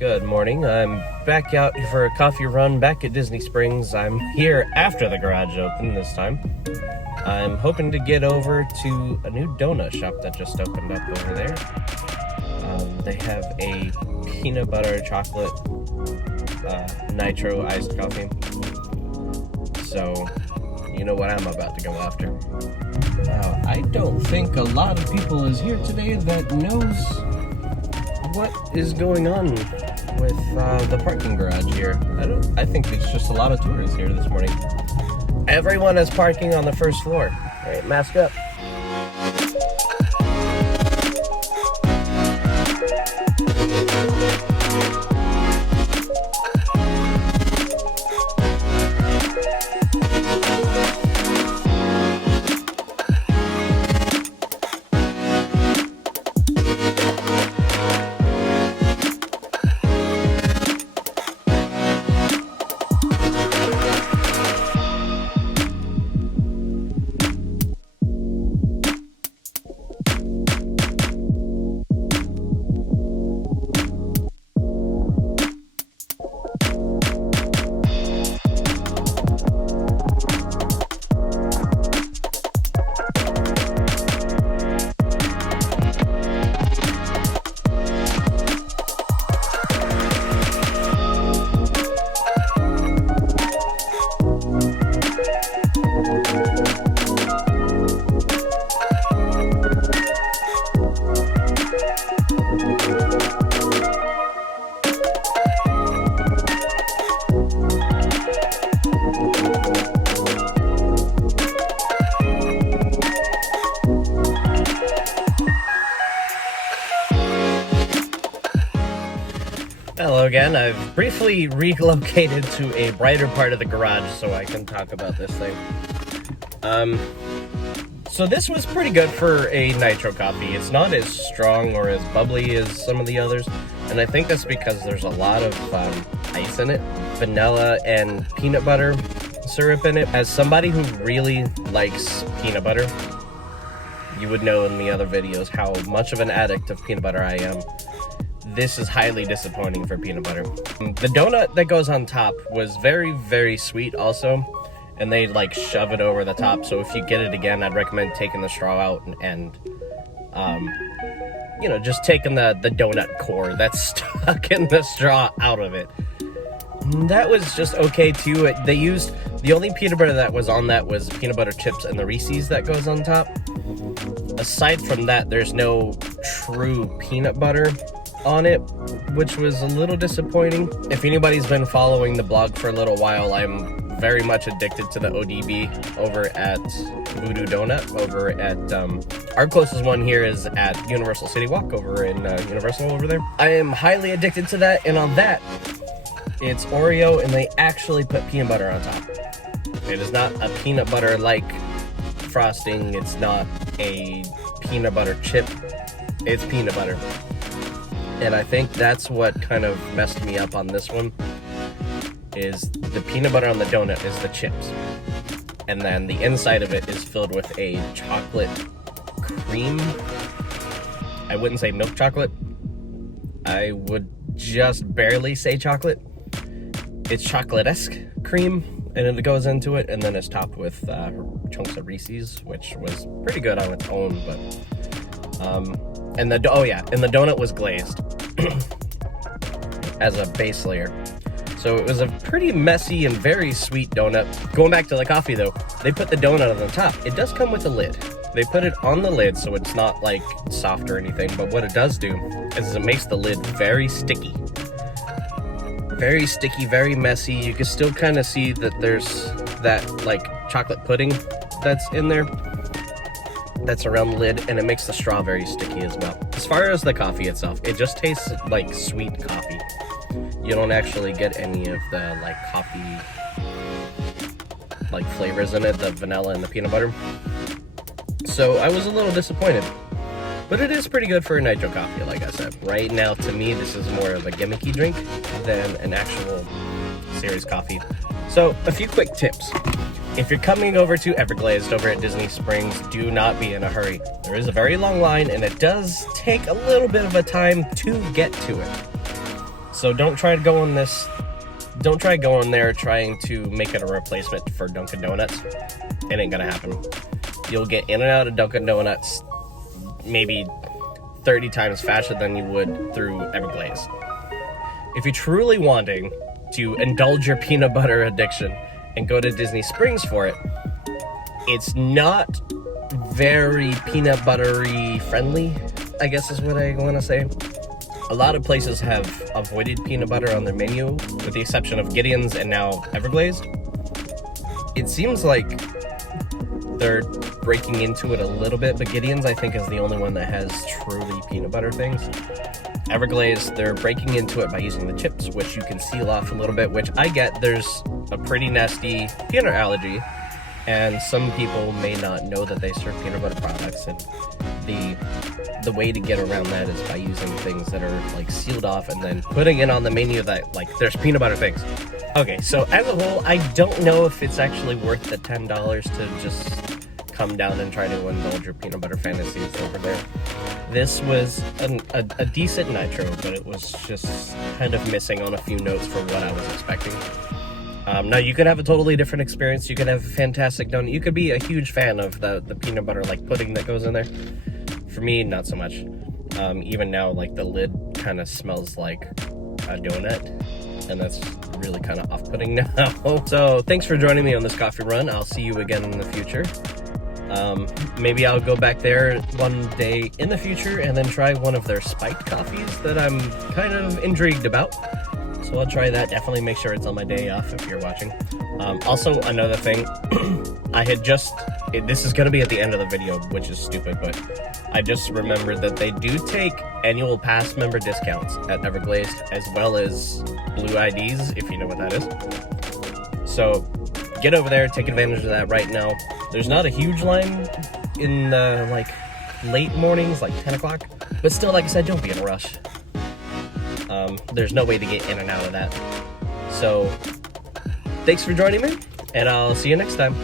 Good morning. I'm back out for a coffee run back at Disney Springs. I'm here after the garage opened this time. I'm hoping to get over to a new donut shop that just opened up over there. They have a peanut butter chocolate Nitro iced coffee. So, you know what I'm about to go after. Now, I don't think a lot of people is here today that knows what is going on with the parking garage here. I think it's just a lot of tourists here this morning. Everyone is parking on the first floor. All right, mask up. Hello again. I've briefly relocated to a brighter part of the garage so I can talk about this thing. So this was pretty good for a nitro coffee. It's not as strong or as bubbly as some of the others, and I think that's because there's a lot of ice in it, vanilla and peanut butter syrup in it. As somebody who really likes peanut butter, you would know in the other videos how much of an addict of peanut butter I am. This is highly disappointing for peanut butter. The donut that goes on top was very, very sweet also, and they like shove it over the top. So if you get it again, I'd recommend taking the straw out and you know, just taking the donut core that's stuck in the straw out of it. That was just okay too. They used, the only peanut butter that was on that was peanut butter chips and the Reese's that goes on top. Aside from that, there's no true peanut butter on it, which was a little disappointing. If anybody's been following the blog for a little while, I'm very much addicted to the ODB over at Voodoo Donut over at our closest one here is at Universal City Walk over in Universal over there. I am highly addicted to that, and on that it's Oreo and they actually put peanut butter on top. It is not a peanut butter like frosting, it's not a peanut butter chip, it's peanut butter. And I think that's what kind of messed me up on this one, is the peanut butter on the donut is the chips. And then the inside of it is filled with a chocolate cream. I wouldn't say milk chocolate. I would just barely say chocolate. It's chocolate-esque cream, and it goes into it, and then it's topped with chunks of Reese's, which was pretty good on its own, but... and the donut was glazed as a base layer. So it was a pretty messy and very sweet donut. Going back to the coffee though, they put the donut on the top. It does come with a lid. They put it on the lid so it's not like soft or anything, but what it does do is it makes the lid very sticky. Very sticky, very messy. You can still kind of see that there's that like chocolate pudding that's in there. That's around the lid, and it makes the straw very sticky as well. As far as the coffee itself, it just tastes like sweet coffee. You don't actually get any of the like coffee like flavors in it, the vanilla and the peanut butter. So I was a little disappointed. But it is pretty good for a nitro coffee, like I said. Right now, to me, this is more of a gimmicky drink than an actual serious coffee. So, a few quick tips. If you're coming over to Everglazed over at Disney Springs, do not be in a hurry. There is a very long line, and it does take a little bit of a time to get to it. So don't try going there trying to make it a replacement for Dunkin' Donuts. It ain't gonna happen. You'll get in and out of Dunkin' Donuts maybe 30 times faster than you would through Everglazed. If you're truly wanting to indulge your peanut butter addiction and go to Disney Springs for it, it's not very peanut buttery friendly, I guess is what I want to say. A lot of places have avoided peanut butter on their menu, with the exception of Gideon's and now Everglazed. It seems like they're breaking into it a little bit, but Gideon's, I think, is the only one that has truly peanut butter things. Everglazed, they're breaking into it by using the chips, which you can seal off a little bit, which I get. There's a pretty nasty peanut allergy, and some people may not know that they serve peanut butter products, and the way to get around that is by using things that are like sealed off and then putting it on the menu that like there's peanut butter things. Okay, so as a whole, I don't know if it's actually worth the $10 to just come down and try to indulge your peanut butter fantasies over there. This was a decent Nitro, but it was just kind of missing on a few notes for what I was expecting. Now, you could have a totally different experience. You could have a fantastic donut. You could be a huge fan of the peanut butter like pudding that goes in there. For me, not so much. Even now, like the lid kind of smells like a donut, and that's really kind of off-putting now. So thanks for joining me on this coffee run. I'll see you again in the future. Maybe I'll go back there one day in the future and then try one of their spiked coffees that I'm kind of intrigued about. So I'll try that. Definitely make sure it's on my day off if you're watching. Also, another thing, this is going to be at the end of the video, which is stupid, but I just remembered that they do take annual pass member discounts at Everglazed, as well as Blue IDs, if you know what that is. So get over there, take advantage of that right now. There's not a huge line in the like late mornings, like 10 o'clock, but still, like I said, don't be in a rush. There's no way to get in and out of that. So thanks for joining me, and I'll see you next time.